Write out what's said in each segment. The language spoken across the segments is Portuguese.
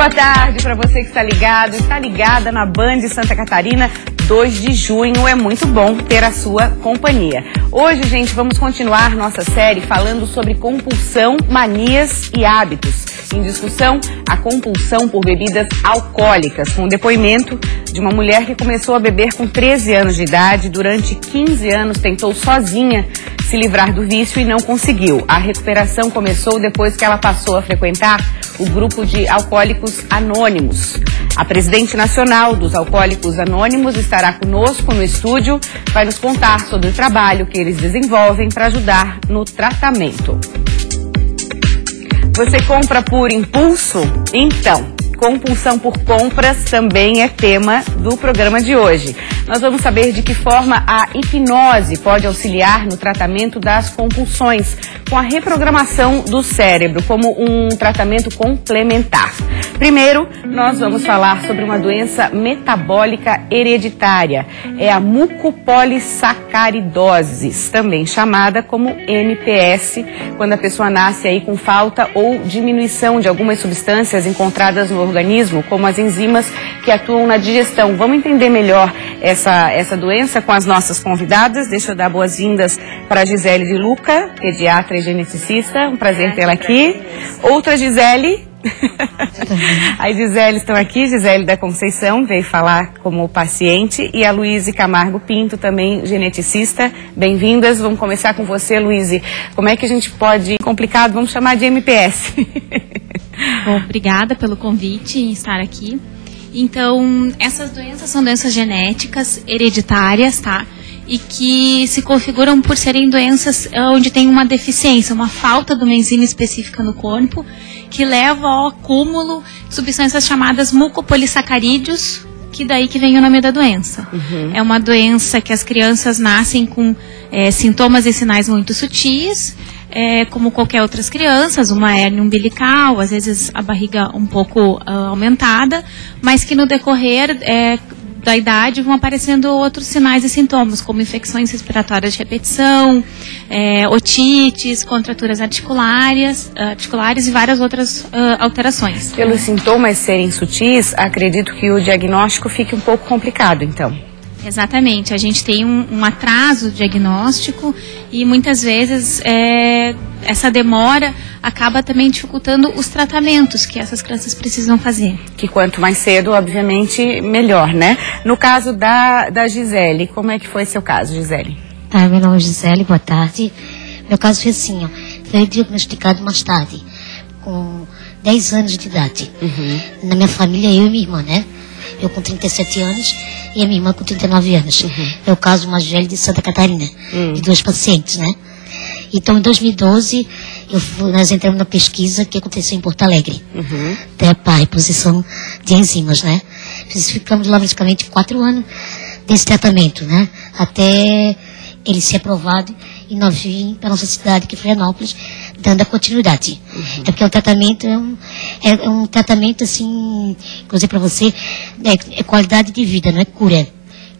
boa tarde para você que está ligado, está ligada na Band Santa Catarina. 2 de junho é muito bom ter a sua companhia. Hoje, gente, vamos continuar nossa série falando sobre compulsão, manias e hábitos. Em discussão, a compulsão por bebidas alcoólicas, com o depoimento de uma mulher que começou a beber com 13 anos de idade. Durante 15 anos tentou sozinha se livrar do vício e não conseguiu. A recuperação começou depois que ela passou a frequentar o grupo de Alcoólicos Anônimos. A presidente nacional dos Alcoólicos Anônimos estará conosco no estúdio, vai nos contar sobre o trabalho que eles desenvolvem para ajudar no tratamento. Você compra por impulso? Então, compulsão por compras também é tema do programa de hoje. Nós vamos saber de que forma a hipnose pode auxiliar no tratamento das compulsões, com a reprogramação do cérebro como um tratamento complementar. Primeiro, nós vamos falar sobre uma doença metabólica hereditária. É a mucopolissacaridose, também chamada como MPS, quando a pessoa nasce aí com falta ou diminuição de algumas substâncias encontradas no organismo, como as enzimas que atuam na digestão. Vamos entender melhor essa doença com as nossas convidadas. Deixa eu dar boas-vindas para a Gisele de Luca, pediatra e geneticista. Um prazer tê-la aqui. Outra Gisele. As Gisele estão aqui. Gisele da Conceição veio falar como paciente, e a Luíse Camargo Pinto, também geneticista. Bem-vindas. Vamos começar com você, Luíse. Como é que a gente pode, complicado, vamos chamar de MPS. Bom, obrigada pelo convite em estar aqui. Então, essas doenças são doenças genéticas, hereditárias, tá? E que se configuram por serem doenças onde tem uma deficiência, uma falta de uma enzima específica no corpo, que leva ao acúmulo de substâncias chamadas mucopolissacarídeos, que daí que vem o nome da doença. É uma doença que as crianças nascem com sintomas e sinais muito sutis, como qualquer outras crianças, uma hérnia umbilical, às vezes a barriga um pouco aumentada, mas que no decorrer da idade vão aparecendo outros sinais e sintomas, como infecções respiratórias de repetição, otites, contraturas articulares e várias outras alterações. Pelos sintomas serem sutis, acredito que o diagnóstico fique um pouco complicado, então. Exatamente, a gente tem um atraso diagnóstico e muitas vezes essa demora acaba também dificultando os tratamentos que essas crianças precisam fazer. Que quanto mais cedo, obviamente, melhor, né? No caso da Gisele, como é que foi seu caso, Gisele? Meu nome é Gisele, boa tarde. Meu caso foi assim, foi diagnosticado mais tarde, com 10 anos de idade. Na minha família, eu e minha irmã, né? Eu com 37 anos e a minha irmã com 39 anos. É o caso mais velho de Santa Catarina, de 2 pacientes, né? Então, em 2012, nós entramos na pesquisa que aconteceu em Porto Alegre, para a reposição de enzimas, né? Ficamos lá praticamente 4 anos desse tratamento, né? Até ele ser aprovado e nós vimos para a nossa cidade, que foi Florianópolis, dando a continuidade. É porque o tratamento é um tratamento, assim, vou dizer para você, é qualidade de vida, não é cura.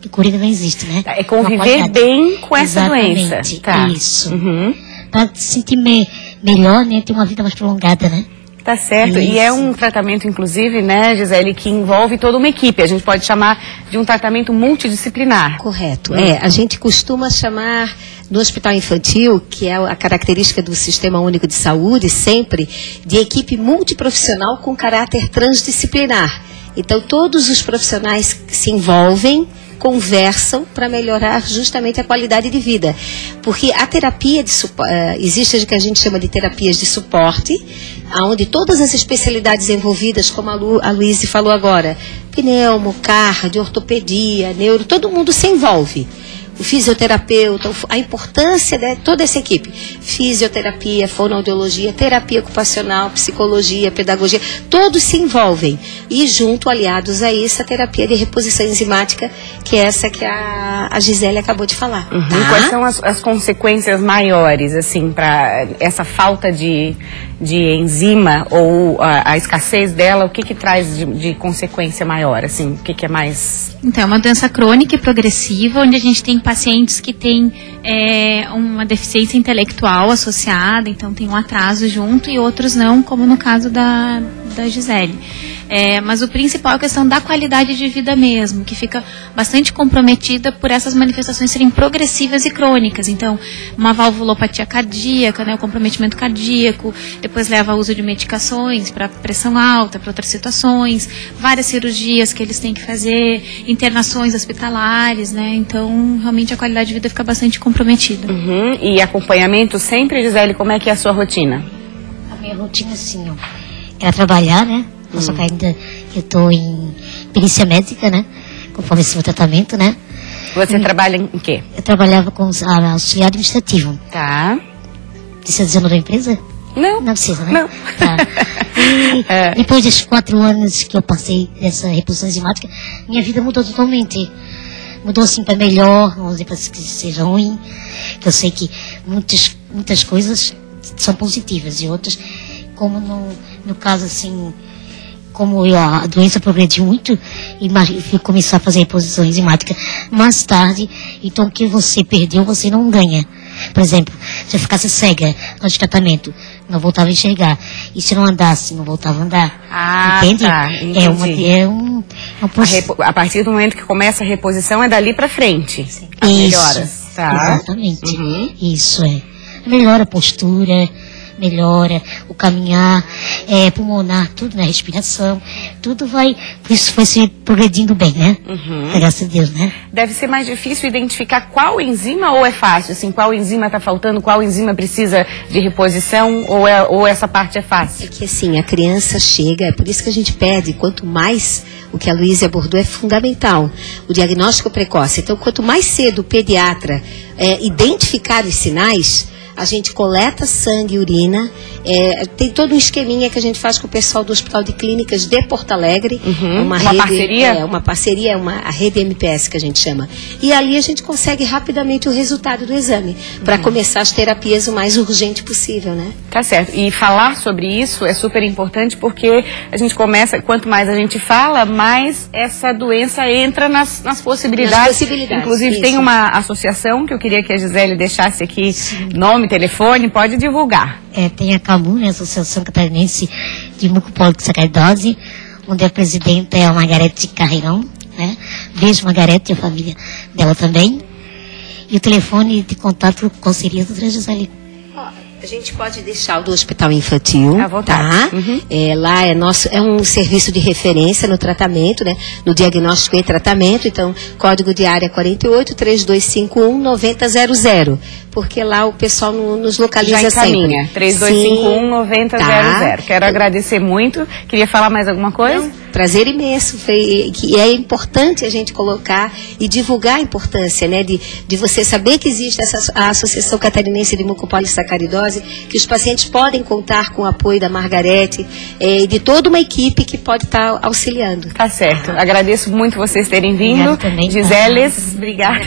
Que cura ainda não existe, né? É conviver bem com essa doença. Tá. Isso. Para se sentir melhor, né? Ter uma vida mais prolongada, né? Tá certo. Isso. E é um tratamento, inclusive, né, Gisele, que envolve toda uma equipe. A gente pode chamar de um tratamento multidisciplinar. Correto. A gente costuma chamar no hospital infantil, que é a característica do Sistema Único de Saúde, sempre, de equipe multiprofissional com caráter transdisciplinar. Então, todos os profissionais que se envolvem conversam para melhorar justamente a qualidade de vida. Porque a terapia de existe o que a gente chama de terapias de suporte, onde todas as especialidades envolvidas, como a Luíse falou agora, pneumo, cardio, ortopedia, neuro, todo mundo se envolve. O fisioterapeuta, a importância de toda essa equipe. Fisioterapia, fonoaudiologia, terapia ocupacional, psicologia, pedagogia, todos se envolvem. E junto, aliados a isso, a terapia de reposição enzimática, que é essa que a Gisele acabou de falar. Tá? Quais são as consequências maiores, assim, para essa falta de enzima ou a escassez dela? O que traz de consequência maior, assim? O que é mais... Então, é uma doença crônica e progressiva, onde a gente tem pacientes que têm uma deficiência intelectual associada, então tem um atraso junto, e outros não, como no caso da Gisele. Mas o principal é a questão da qualidade de vida mesmo, que fica bastante comprometida por essas manifestações serem progressivas e crônicas. Então, uma valvulopatia cardíaca, né, o comprometimento cardíaco, depois leva ao uso de medicações para pressão alta, para outras situações, várias cirurgias que eles têm que fazer, internações hospitalares, né? Então, realmente a qualidade de vida fica bastante comprometida. Uhum. E acompanhamento sempre, Gisele, como é que é a sua rotina? A minha rotina, assim, ó, era trabalhar, né? Só que ainda eu estou em perícia médica, né? Conforme esse meu tratamento, né? Você trabalha em quê? Eu trabalhava com auxiliar administrativo. Tá. Precisa dizer o nome da empresa? Não. Não precisa, né? Não. Tá. E depois dos 4 anos que eu passei dessa reposição enzimática, minha vida mudou totalmente. Mudou assim para melhor, vamos dizer para que seja ruim. Eu sei que muitas coisas são positivas e outras, como no caso assim, como a doença progrediu muito e começou a fazer reposição enzimática mais tarde, então o que você perdeu você não ganha. Por exemplo, se eu ficasse cega no tratamento, não voltava a enxergar. E se não andasse, não voltava a andar. Ah, entende? tá, entendi. A partir do momento que começa a reposição, é dali pra frente. As melhoras. Tá. Exatamente. Isso é. Melhora a postura, melhora o caminhar, pulmonar, tudo, né? Respiração, tudo isso foi se progredindo bem, né? Graças a Deus, né? Deve ser mais difícil identificar qual enzima ou é fácil? Assim, qual enzima está faltando, qual enzima precisa de reposição ou essa parte é fácil? É que assim, a criança chega, é por isso que a gente pede, quanto mais, o que a Luísa abordou é fundamental, o diagnóstico precoce. Então, quanto mais cedo o pediatra identificar os sinais, a gente coleta sangue e urina, tem todo um esqueminha que a gente faz com o pessoal do Hospital de Clínicas de Porto Alegre. Uma parceria? Uma parceria, a rede MPS que a gente chama. E ali a gente consegue rapidamente o resultado do exame, para começar as terapias o mais urgente possível, né? Tá certo. E falar sobre isso é super importante porque a gente começa, quanto mais a gente fala, mais essa doença entra nas possibilidades. Inclusive isso. Tem uma associação que eu queria que a Gisele deixasse aqui, nome, telefone, pode divulgar. Tem a CAMU, né, Associação Catarinense de Mucopolissacaridose, onde a presidenta é a Margarete Carreirão, né? Beijo, Margarete, e a família dela também. E o telefone de contato, qual seria, doutora Gisele? A gente pode deixar o do Hospital Infantil, à vontade. Tá? Lá é um serviço de referência no tratamento, né? No diagnóstico e tratamento. Então, código de área 48 3251 9000. Porque lá o pessoal nos localiza já encaminha, sempre. 3251-9000. Tá. Quero agradecer muito. Queria falar mais alguma coisa? Não, prazer imenso. Que é importante a gente colocar e divulgar a importância, né? De você saber que existe a Associação Catarinense de Mucopolissacaridose, que os pacientes podem contar com o apoio da Margarete e de toda uma equipe que pode estar auxiliando. Tá certo. Agradeço muito vocês terem vindo. Giseles, obrigada.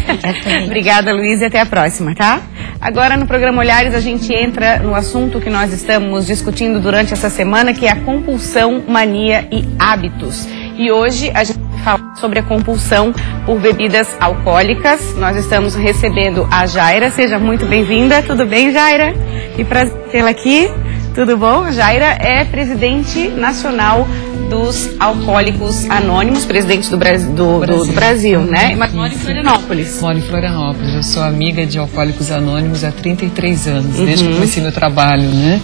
Obrigada, Luísa, e até a próxima, tá? Agora, no programa Olhares, a gente entra no assunto que nós estamos discutindo durante essa semana, que é a compulsão, mania e hábitos. E hoje a gente vai falar sobre a compulsão por bebidas alcoólicas. Nós estamos recebendo a Jaira. Seja muito bem-vinda. Tudo bem, Jaira? Que prazer tê-la aqui. Tudo bom? Jaira é presidente nacional dos Alcoólicos Anônimos, presidente do Brasil, né? Mas mora em Florianópolis. Moro em Florianópolis. Eu sou amiga de Alcoólicos Anônimos há 33 anos, desde que comecei meu trabalho, né?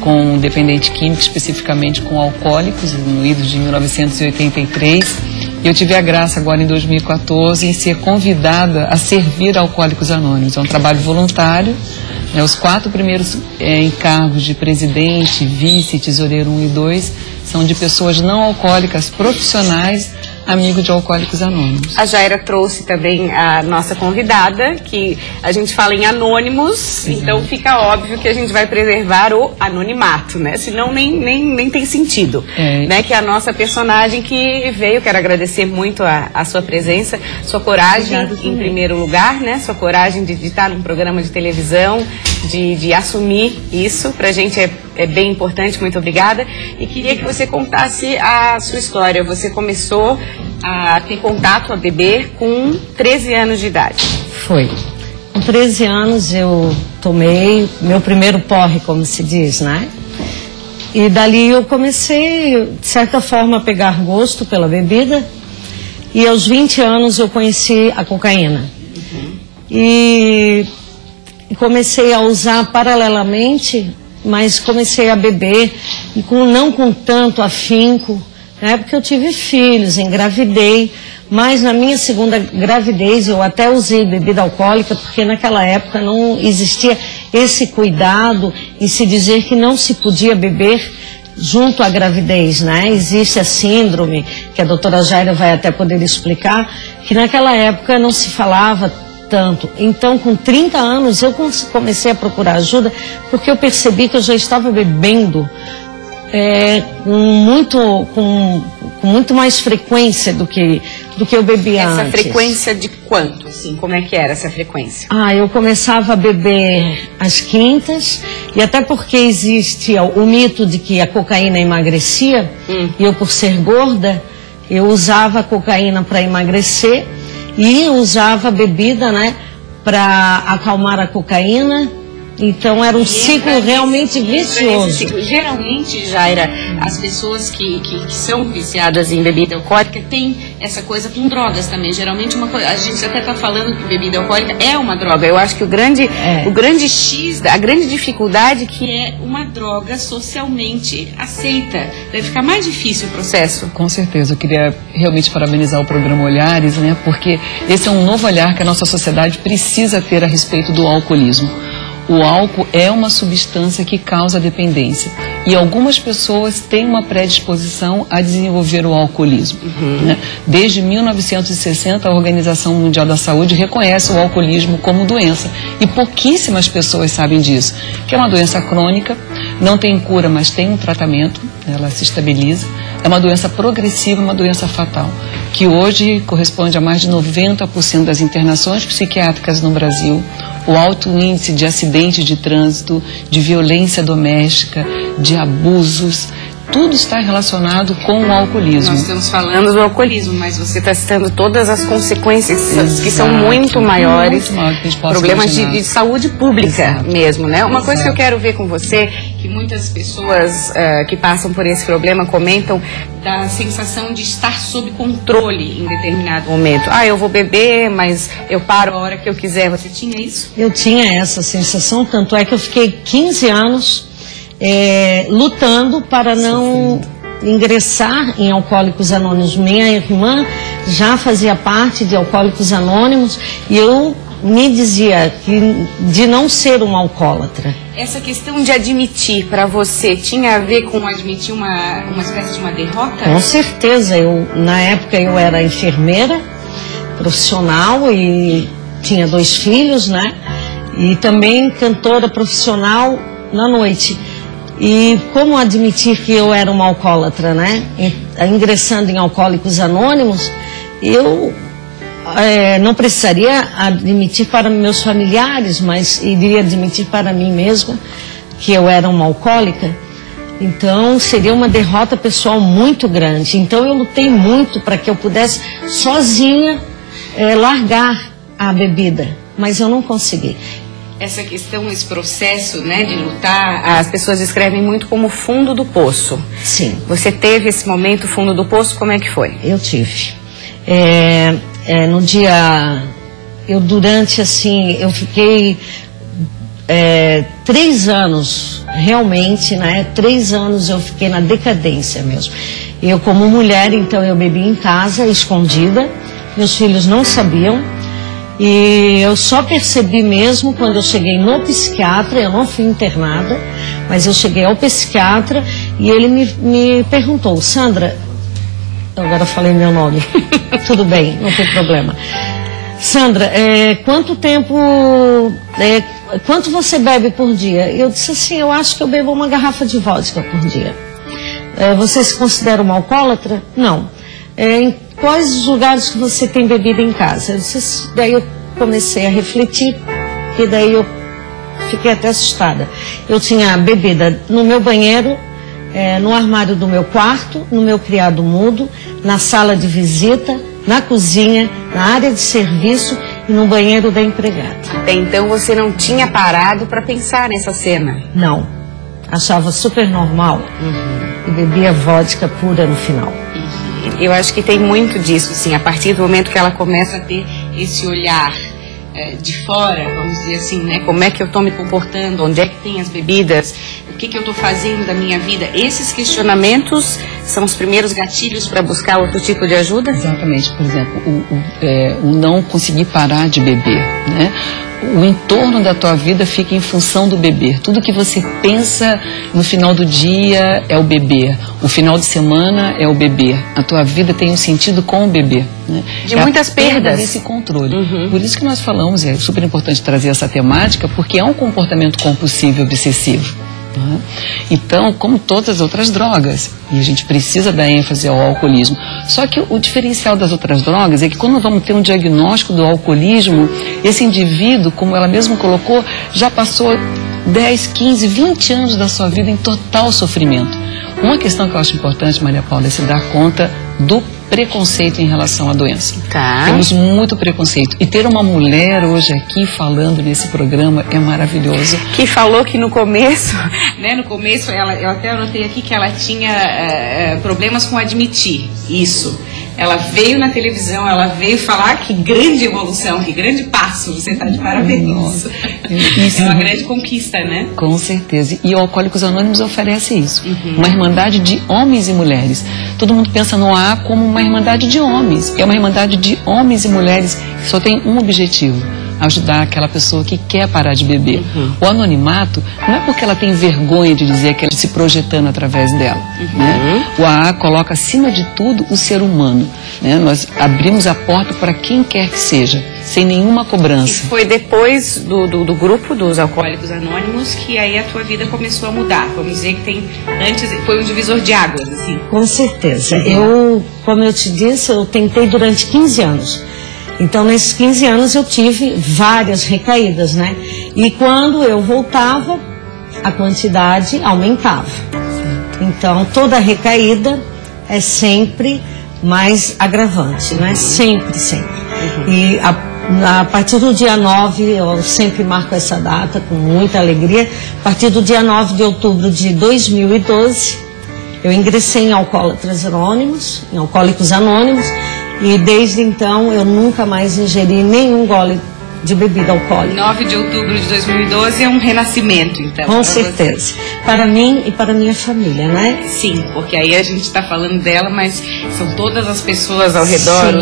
Com dependente químico, especificamente com alcoólicos, no ido de 1983. E eu tive a graça agora em 2014 em ser convidada a servir Alcoólicos Anônimos. É um trabalho voluntário. Os 4 primeiros encargos de presidente, vice, tesoureiro 1 e 2 são de pessoas não alcoólicas profissionais, amigo de Alcoólicos Anônimos. A Jaira trouxe também a nossa convidada, que a gente fala em anônimos, então fica óbvio que a gente vai preservar o anonimato, né? Senão nem tem sentido, né? Que é a nossa personagem que veio. Quero agradecer muito a sua presença, sua coragem em primeiro lugar, né? Sua coragem de estar num programa de televisão, de assumir isso, pra gente é bem importante. Muito obrigada. E queria que você contasse a sua história. Você começou a ter contato, a beber com 13 anos de idade. Foi. Com 13 anos eu tomei meu primeiro porre, como se diz, né? E dali eu comecei, de certa forma, a pegar gosto pela bebida. E aos 20 anos eu conheci a cocaína. E comecei a usar paralelamente, mas comecei a beber, e não com tanto afinco, né? Porque eu tive filhos, engravidei. Mas na minha segunda gravidez eu até usei bebida alcoólica, porque naquela época não existia esse cuidado em se dizer que não se podia beber junto à gravidez, né? Existe a síndrome, que a doutora Jaira vai até poder explicar, que naquela época não se falava tanto. Então, com 30 anos, eu comecei a procurar ajuda, porque eu percebi que eu já estava bebendo com muito mais frequência do que eu bebia antes. Essa frequência de quanto? Assim, como é que era essa frequência? Eu começava a beber às quintas, e até porque existia o mito de que a cocaína emagrecia, e eu, por ser gorda, eu usava a cocaína para emagrecer e usava a bebida, né, para acalmar a cocaína. Então era um ciclo realmente vicioso. Geralmente, Jaira, as pessoas que são viciadas em bebida alcoólica têm essa coisa com drogas também. Geralmente a gente até está falando que bebida alcoólica é uma droga. Eu acho que o grande X, a grande dificuldade é que é uma droga socialmente aceita. Deve ficar mais difícil o processo. Com certeza. Eu queria realmente parabenizar o programa Olhares, né? Porque esse é um novo olhar que a nossa sociedade precisa ter a respeito do alcoolismo. O álcool é uma substância que causa dependência, e algumas pessoas têm uma predisposição a desenvolver o alcoolismo. Né? Desde 1960, a Organização Mundial da Saúde reconhece o alcoolismo como doença, e pouquíssimas pessoas sabem disso, que é uma doença crônica, não tem cura, mas tem um tratamento, ela se estabiliza, é uma doença progressiva, uma doença fatal, que hoje corresponde a mais de 90% das internações psiquiátricas no Brasil. O alto índice de acidentes de trânsito, de violência doméstica, de abusos, tudo está relacionado com o alcoolismo. Nós estamos falando do alcoolismo, mas você está citando todas as consequências que são muito maiores, problemas de saúde pública mesmo, né? Uma coisa que eu quero ver com você, que muitas pessoas que passam por esse problema comentam da sensação de estar sob controle em determinado momento. Eu vou beber, mas eu paro a hora que eu quiser. Você tinha isso? Eu tinha essa sensação, tanto é que eu fiquei 15 anos lutando para não ingressar em Alcoólicos Anônimos. Minha irmã já fazia parte de Alcoólicos Anônimos, e eu me dizia de não ser um alcoólatra. Essa questão de admitir para você tinha a ver com admitir uma espécie de uma derrota? Com certeza. Na época eu era enfermeira profissional e tinha 2 filhos, né? E também cantora profissional na noite. E como admitir que eu era uma alcoólatra, né? Ingressando em Alcoólicos Anônimos, eu não precisaria admitir para meus familiares, mas iria admitir para mim mesma que eu era uma alcoólica. Então seria uma derrota pessoal muito grande. Então eu lutei muito para que eu pudesse sozinha largar a bebida, mas eu não consegui. Essa questão, esse processo, né, de lutar, as pessoas descrevem muito como fundo do poço. Sim. Você teve esse momento, fundo do poço, como é que foi? Eu tive. No dia... Eu fiquei 3 anos, realmente, né? 3 anos eu fiquei na decadência mesmo. Eu, como mulher, então, eu bebi em casa, escondida. Meus filhos não sabiam. E eu só percebi mesmo quando eu cheguei no psiquiatra. Eu não fui internada, mas eu cheguei ao psiquiatra e ele me perguntou: Sandra, agora eu falei meu nome, tudo bem, não tem problema. Sandra, quanto você bebe por dia? Eu disse assim: eu acho que eu bebo uma garrafa de vodka por dia. Você se considera uma alcoólatra? Não. Em quais os lugares que você tem bebida em casa? Eu disse, daí eu comecei a refletir e daí eu fiquei até assustada. Eu tinha bebida no meu banheiro, no armário do meu quarto, no meu criado mudo, na sala de visita, na cozinha, na área de serviço e no banheiro da empregada. Até então você não tinha parado para pensar nessa cena? Não. achava super normal e bebia vodka pura no final. Eu acho que tem muito disso, assim, a partir do momento que ela começa a ter esse olhar de fora, vamos dizer assim, né? Como é que eu estou me comportando, onde é que tem as bebidas, o que eu estou fazendo da minha vida. Esses questionamentos são os primeiros gatilhos para buscar outro tipo de ajuda? Exatamente. Por exemplo, o não conseguir parar de beber, né? O entorno da tua vida fica em função do beber. Tudo que você pensa no final do dia é o beber. O final de semana é o beber. A tua vida tem um sentido com o beber, né? De muitas perdas. Desse controle. Por isso que nós falamos, é super importante trazer essa temática, porque é um comportamento compulsivo e obsessivo. Então, como todas as outras drogas, e a gente precisa dar ênfase ao alcoolismo. Só que o diferencial das outras drogas é que quando vamos ter um diagnóstico do alcoolismo, esse indivíduo, como ela mesma colocou, já passou 10, 15, 20 anos da sua vida em total sofrimento. Uma questão que eu acho importante, Maria Paula, é se dar conta do preconceito em relação à doença. Temos muito preconceito. E ter uma mulher hoje aqui falando nesse programa é maravilhoso. Que falou que no começo, né? No começo, eu até anotei aqui que ela tinha problemas com admitir isso. Ela veio na televisão, ela veio falar que grande evolução, que grande passo, você está de parabéns. Isso é uma grande conquista, né? Com certeza. E o Alcoólicos Anônimos oferece isso. Uma irmandade de homens e mulheres. Todo mundo pensa no AA como uma irmandade de homens. É uma irmandade de homens e mulheres que só tem um objetivo: ajudar aquela pessoa que quer parar de beber. O anonimato não é porque ela tem vergonha de dizer que ela está se projetando através dela. Né? O AA coloca acima de tudo o ser humano. Né? Nós abrimos a porta para quem quer que seja, sem nenhuma cobrança. E foi depois do grupo dos Alcoólicos Anônimos que aí a tua vida começou a mudar. Vamos dizer que antes foi um divisor de águas, assim. Com certeza. Como eu te disse, eu tentei durante 15 anos. Então, nesses 15 anos eu tive várias recaídas, né? E quando eu voltava, a quantidade aumentava. Então, toda recaída é sempre mais agravante, né? Sempre, sempre. E a partir do dia 9, eu sempre marco essa data com muita alegria, a partir do dia 9 de outubro de 2012, eu ingressei em Alcoólicos Anônimos, e desde então eu nunca mais ingeri nenhum gole de bebida alcoólica. 9 de outubro de 2012 é um renascimento, então. Com certeza. Para mim e para minha família, né? Sim, porque aí a gente está falando dela, mas são todas as pessoas ao redor,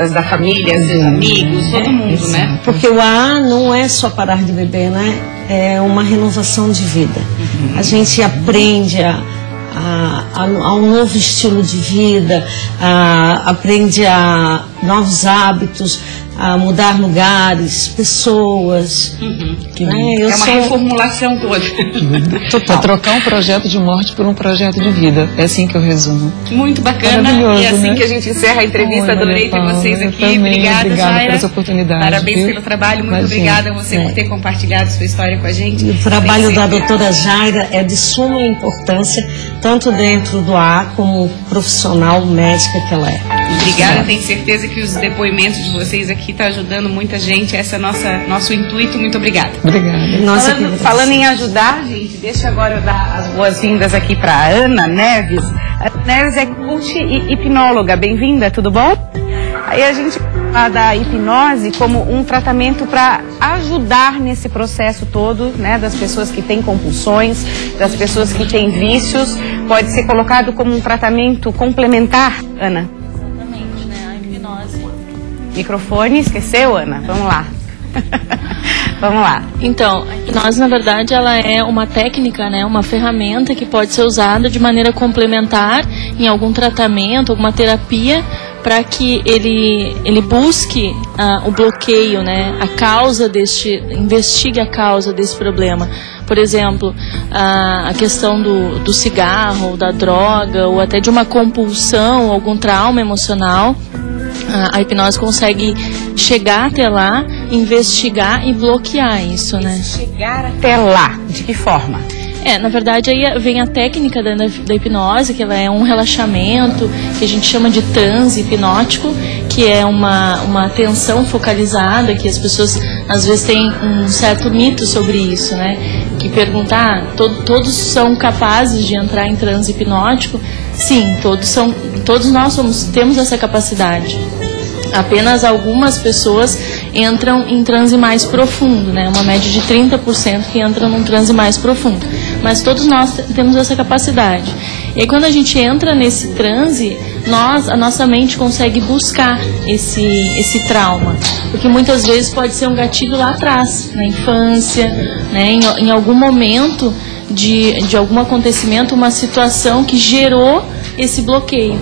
as da família, seus amigos, todo mundo, né? Porque o AA não é só parar de beber, né? É uma renovação de vida. A gente aprende a um novo estilo de vida, aprende a novos hábitos, a mudar lugares, pessoas. É uma reformulação toda. Total. É trocar um projeto de morte por um projeto de vida. É assim que eu resumo. Muito bacana. E é assim que a gente encerra a entrevista. Adorei ter vocês aqui. Obrigada, Jaira, por essa oportunidade. Parabéns pelo trabalho. Muito obrigada a você por ter compartilhado sua história com a gente. O trabalho da doutora Jaira é de suma importância, tanto dentro do AA como profissional médica que ela é. Obrigada, tenho certeza que os depoimentos de vocês aqui estão ajudando muita gente. Esse é nosso intuito. Muito obrigada. Obrigada. Falando em ajudar, gente, deixa agora eu dar as boas-vindas aqui para a Ana Neves. A Ana Neves é coach e hipnóloga. Bem-vinda, tudo bom? Aí a gente fala da hipnose como um tratamento para ajudar nesse processo todo, né, das pessoas que têm compulsões, das pessoas que têm vícios. Pode ser colocado como um tratamento complementar, Ana? Microfone, esqueceu, Ana? Vamos lá. Vamos lá. Então, a hipnose, na verdade, ela é uma técnica, né, uma ferramenta que pode ser usada de maneira complementar em algum tratamento, alguma terapia, para que ele busque o bloqueio, né, investigue a causa desse problema. Por exemplo, a questão do cigarro, da droga, ou até de uma compulsão, algum trauma emocional. A hipnose consegue chegar até lá, investigar e bloquear isso, né? Chegar até lá, de que forma? Na verdade, aí vem a técnica da hipnose, que ela é um relaxamento, que a gente chama de transe hipnótico, que é uma atenção focalizada, que as pessoas às vezes têm um certo mito sobre isso, né? que perguntar, todos são capazes de entrar em transe hipnótico? Sim, todos nós temos essa capacidade. Apenas algumas pessoas entram em transe mais profundo, né? Uma média de 30% que entram num transe mais profundo. Mas todos nós temos essa capacidade. E aí, quando a gente entra nesse transe, a nossa mente consegue buscar esse trauma. Porque muitas vezes pode ser um gatilho lá atrás, na infância, né? Em algum momento de algum acontecimento, uma situação que gerou esse bloqueio.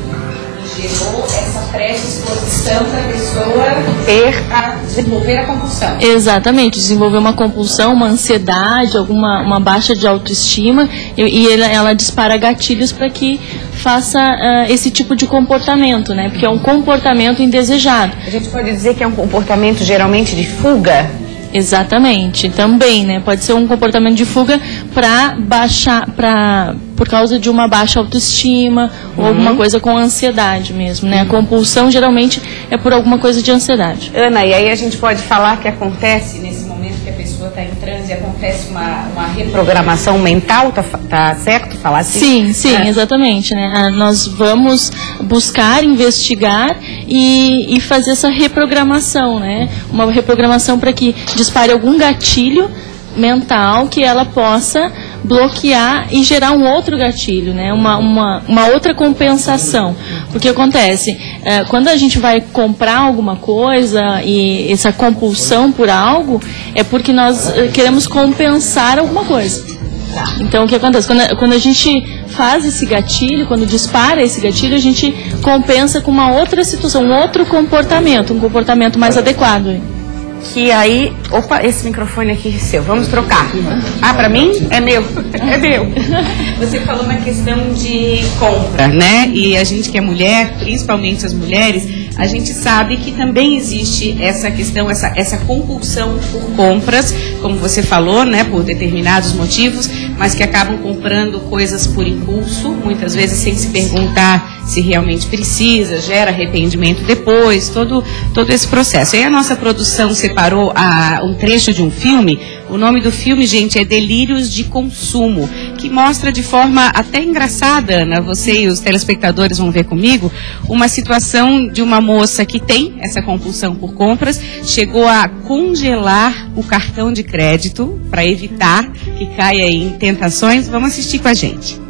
Gerou essa predisposição para a pessoa desenvolver a compulsão. Exatamente, desenvolver uma compulsão, uma ansiedade, uma baixa de autoestima, e ela dispara gatilhos para que faça esse tipo de comportamento, né? Porque é um comportamento indesejado. A gente pode dizer que é um comportamento geralmente de fuga? Exatamente, também, né? Pode ser um comportamento de fuga por causa de uma baixa autoestima ou alguma coisa com ansiedade mesmo, né? A compulsão geralmente é por alguma coisa de ansiedade. Ana, e aí a gente pode falar que acontece nesse momento que a pessoa está em transe, acontece uma reprogramação mental, tá certo falar assim? Sim, exatamente, né? Nós vamos buscar, investigar e fazer essa reprogramação, né? Uma reprogramação para que dispare algum gatilho mental que ela possa bloquear e gerar um outro gatilho, né? Uma outra compensação. Porque acontece, quando a gente vai comprar alguma coisa e essa compulsão por algo, é porque nós queremos compensar alguma coisa. Então, o que acontece? Quando a gente faz esse gatilho, quando dispara esse gatilho, a gente compensa com uma outra situação, um outro comportamento, um comportamento mais adequado. Que aí... Opa, esse microfone aqui é seu. Vamos trocar. Ah, pra mim? É meu. É meu. Você falou na questão de compra, né? E a gente que é mulher, principalmente as mulheres, a gente sabe que também existe essa questão, essa compulsão por compras, como você falou, né? Por determinados motivos, mas que acabam comprando coisas por impulso, muitas vezes sem se perguntar se realmente precisa, gera arrependimento depois, todo esse processo. Aí a nossa produção separou um trecho de um filme. O nome do filme, gente, é Delírios de Consumo, que mostra de forma até engraçada, Ana, você e os telespectadores vão ver comigo, uma situação de uma moça que tem essa compulsão por compras, chegou a congelar o cartão de crédito para evitar que caia em tentações. Vamos assistir com a gente.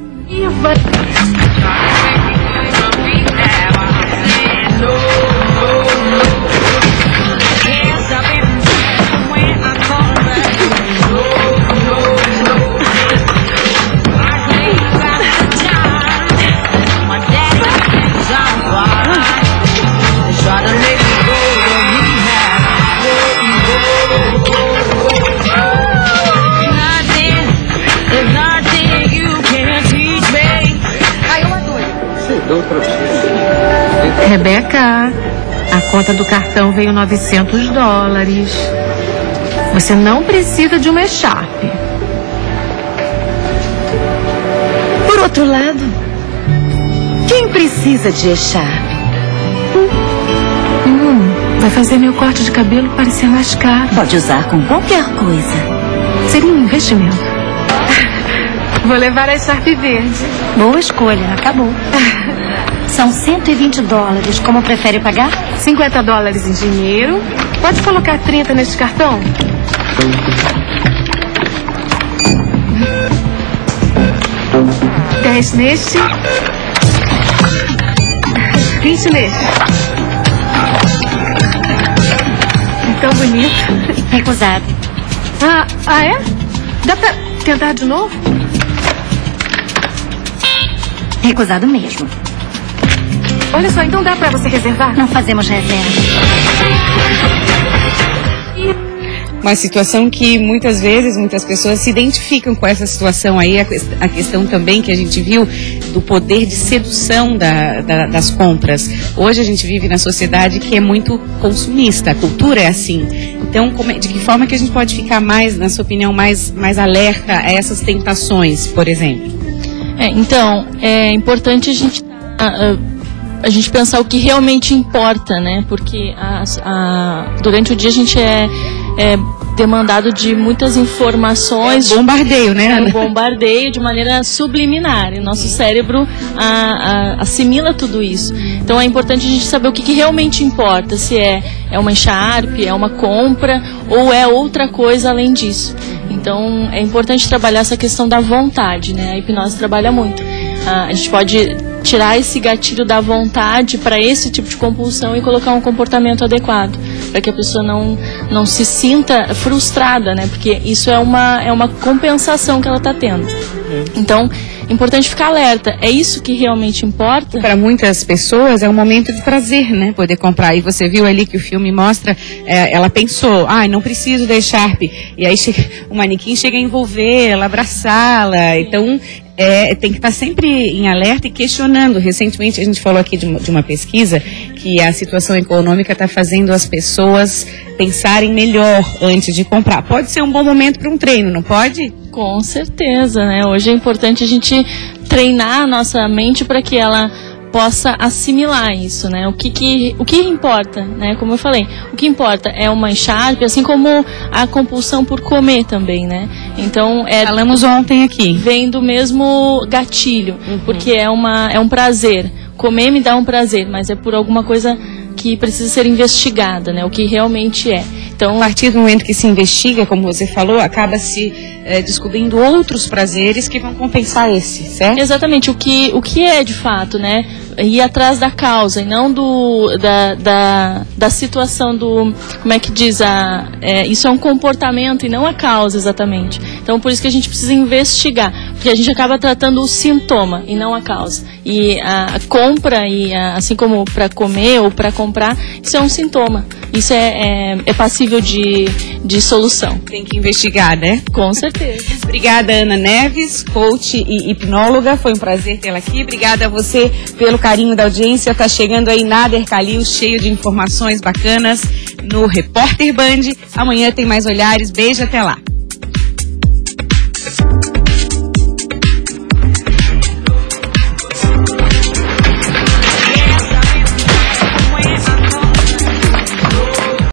Rebeca, a conta do cartão veio $900. Você não precisa de uma echarpe. Por outro lado, quem precisa de echarpe? Vai fazer meu corte de cabelo parecer mais caro. Pode usar com qualquer coisa. Seria um investimento. Vou levar a echarpe verde. Boa escolha, acabou. São $120. Como prefere pagar? $50 em dinheiro. Pode colocar 30 neste cartão? $10 neste. 20 neste. É tão bonito. Recusado. É? Dá pra tentar de novo? Recusado mesmo. Olha só, então dá pra você reservar? Não fazemos reserva. Uma situação que muitas vezes, muitas pessoas se identificam com essa situação aí, a questão também que a gente viu do poder de sedução das compras. Hoje a gente vive na sociedade que é muito consumista, a cultura é assim. Então, de que forma que a gente pode ficar mais, na sua opinião, mais alerta a essas tentações, por exemplo? Então, é importante a gente pensar o que realmente importa, né? Porque durante o dia a gente demandado de muitas informações. É um bombardeio, né, Ana? É um bombardeio de maneira subliminar. E o nosso cérebro assimila tudo isso. Então é importante a gente saber o que realmente importa, se é uma Sharp, é uma compra ou é outra coisa além disso. Então é importante trabalhar essa questão da vontade, né? A hipnose trabalha muito. A gente pode tirar esse gatilho da vontade para esse tipo de compulsão e colocar um comportamento adequado, para que a pessoa não se sinta frustrada, né? Porque isso é uma compensação que ela está tendo. Então, é importante ficar alerta. É isso que realmente importa? Para muitas pessoas é um momento de prazer, né? Poder comprar. E você viu ali que o filme mostra, ela pensou, não preciso da Sharp. E aí o manequim chega a envolvê-la, abraçá-la. Então, tem que estar sempre em alerta e questionando. Recentemente a gente falou aqui de uma pesquisa que a situação econômica está fazendo as pessoas pensarem melhor antes de comprar. Pode ser um bom momento para um treino, não pode? Com certeza, né? Hoje é importante a gente treinar a nossa mente para que ela possa assimilar isso, né? O que importa, né? Como eu falei, o que importa é uma Sharp, assim como a compulsão por comer também, né? Então, falamos ontem aqui. Vem do mesmo gatilho, porque é um prazer. Comer me dá um prazer, mas é por alguma coisa que precisa ser investigada, né? O que realmente é. Então, a partir do momento que se investiga, como você falou, acaba se descobrindo outros prazeres que vão compensar esse, certo? Exatamente. O que é de fato, né? Ir atrás da causa e não da situação do... Como é que diz? Isso é um comportamento e não a causa, exatamente. Então, por isso que a gente precisa investigar. Porque a gente acaba tratando o sintoma e não a causa. E a compra, assim como para comer ou para comprar, isso é um sintoma. Isso é passível de solução. Tem que investigar, né? Com certeza. Obrigada, Ana Neves, coach e hipnóloga. Foi um prazer tê-la aqui. Obrigada a você pelo carinho da audiência. Tá chegando aí Nader Khalil, cheio de informações bacanas no Repórter Band. Amanhã tem mais olhares. Beijo, até lá.